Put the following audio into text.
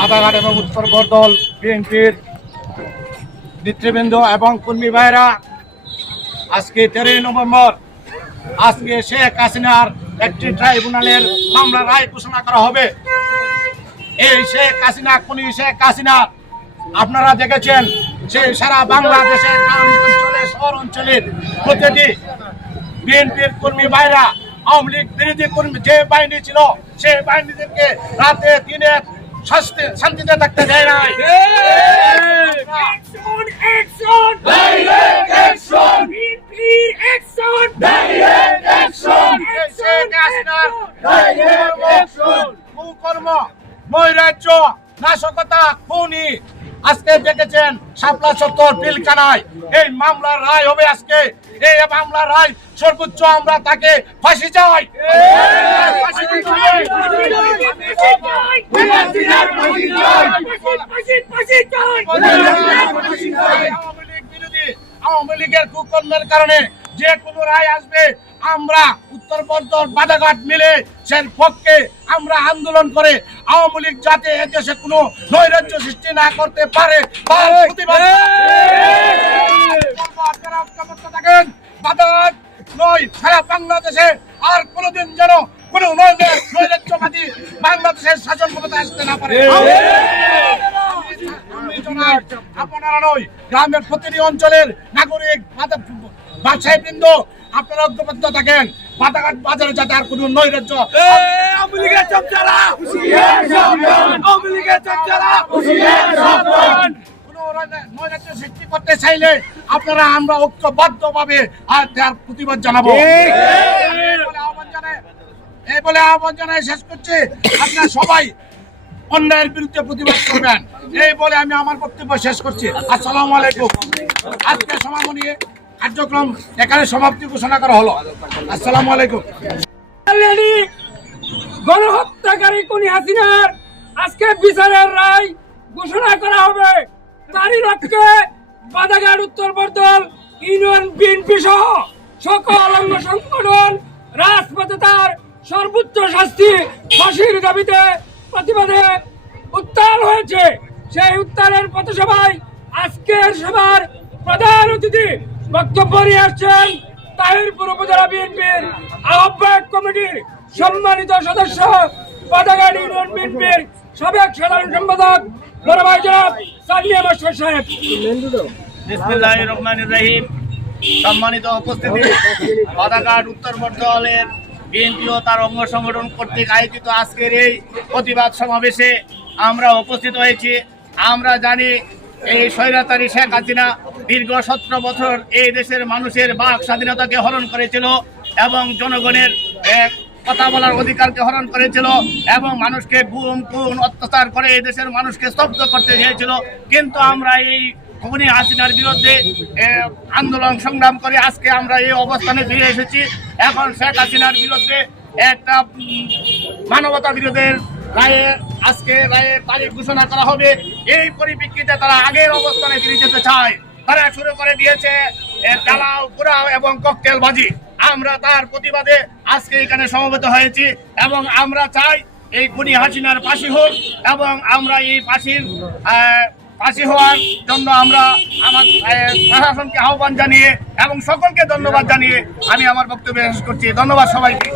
বাধাঘাট এবং উত্তর বরদল বিএনপির নেতৃবৃন্দ এবং কর্মী ভাইরা, আজকে 13 নভেম্বর আজকে শেখ হাসিনার একটি ট্রাইব্যুনালের মামলা রায় ঘোষণা করা হবে। এই শেখ হাসিনা খুনি শেখ হাসিনা আপনারা দেখেছেন, সে সারা বাংলাদেশের গ্রাম অঞ্চলে শহর অঞ্চলের প্রতিটি বিএনপির কর্মী ভাইরা, আওয়ামী লীগ বিরোধী কর্মী যে বাহিনী ছিল সেই বাহিনীদেরকে রাতে দিনে শান্তিতে থাকতে দেয় নাই। কুকর্ম, নৈরাজ্য, নাশকতা, খুনি আজকে দেখেছেন শাপলা চত্বর পিলখানায় এই মামলার রায় হবে আজকে। এই মামলার রায় সর্বোচ্চ আমরা তাকে ফাঁসি চাই। আওয়ামী লীগের কুকর্মের কারণে যে কোনো রায় আসবে, আমরা উত্তর বরদল বাধাঘাট মিলে সেই পক্ষে আমরা আন্দোলন করে আওয়ামী লীগ যাতে এদেশে কোনো নৈরাজ্য সৃষ্টি না করতে পারে তার প্রতিবাদ আপনারা ঐক্যবদ্ধ থাকেন। বাধাঘাট নয়, সারা বাংলাদেশে আর কোনোদিন যেন কোনো নৈরাজ্যবাদী বাংলাদেশের শাসন ক্ষমতা আসতে না পারে। আপনারা নয়, গ্রামের প্রতিটি অঞ্চলের নাগরিক ব্যবসায়ীবৃন্দ আপনারা ঐক্যবদ্ধ থাকেন। বাধাঘাট বাজারে যাতে আর কোনো নৈরাজ্য নৈরাজ্য সৃষ্টি করতে চাইলে আপনারা আমরা ঐক্যবদ্ধ ভাবে আর তার প্রতিবাদ জানাবো। এই বলে আহ্বান জানাই শেষ করছি, আপনারা সবাই অন্যায়ের বিরুদ্ধে প্রতিবাদ করবেন, এই বলে আমি আমার বক্তব্য শেষ করছি। আসসালামু আলাইকুম। আজকে সমাপনী কার্যক্রম এখানে সমাপ্তি ঘোষণা করা হলো। আসসালামু আলাইকুম। গণহত্যাকারী খুনি হাসিনার আজকে বিচারের রায় ঘোষণা করা হবে। তারই লক্ষ্যে বাধাঘাট উত্তর বরদল ইউনিয়ন বিএনপি সহ সকল অঙ্গ সংগঠন রাজপথে তার সর্বোচ্চ শাস্তি ফাঁসির দাবিতে প্রতিবাদে উত্তাল হয়েছে। সেই উত্তালের পথসভায় আজকের সভার প্রধান অতিথি বক্তব্য নিয়ে আসছেন তাহিরপুর উপজেলা বিএনপির আহ্বায়ক কমিটির সম্মানিত সদস্য, বাধাঘাট ইউনিয়ন বিএনপির সাবেক সাধারণ সম্পাদক বড় ভাই জনাব সাদিয়া মাস্টার সাহেব। বিসমিল্লাহির রহমানির রহিম। সম্মানিত উপস্থিতি, বাধাঘাট উত্তর বরদলের বিএনপি ও তার অঙ্গ সংগঠন কর্তৃক আয়োজিত আজকের এই প্রতিবাদ সমাবেশে আমরা উপস্থিত হয়েছি। আমরা জানি এই স্বৈরাচারী শেখ হাসিনা দীর্ঘ 17 বছর এই দেশের মানুষের বাক স্বাধীনতাকে হরণ করেছিল এবং জনগণের কথা বলার অধিকারকে হরণ করেছিল এবং মানুষকে গুম খুন অত্যাচার করে এই দেশের মানুষকে স্তব্ধ করতে চেয়েছিল। কিন্তু আমরা এই খুনি হাসিনার বিরুদ্ধে আন্দোলন সংগ্রাম করে আজকে আমরা এই অবস্থানে ফিরে এসেছি। এখন শেখ হাসিনার বিরুদ্ধে একটা মানবতা বিরোধের রায়ে আজকে রায়ের তারিখ ঘোষণা করা হবে। এই পরিপ্রেক্ষিতে তারা আগের অবস্থানে ফিরে যেতে চায়। তারা শুরু করে দিয়েছে জ্বালাও পোড়াও এবং ককটেলবাজি। আমরা তার প্রতিবাদে আজকে এখানে সমবেত হয়েছি এবং আমরা চাই এই খুনি হাসিনার ফাঁসি হোক এবং আমরা এই ফাঁসি হওয়ার জন্য আমরা আমার প্রশাসনকে আহ্বান জানিয়ে এবং সকলকে ধন্যবাদ জানিয়ে আমি আমার বক্তব্য শেষ করছি। ধন্যবাদ সবাইকে।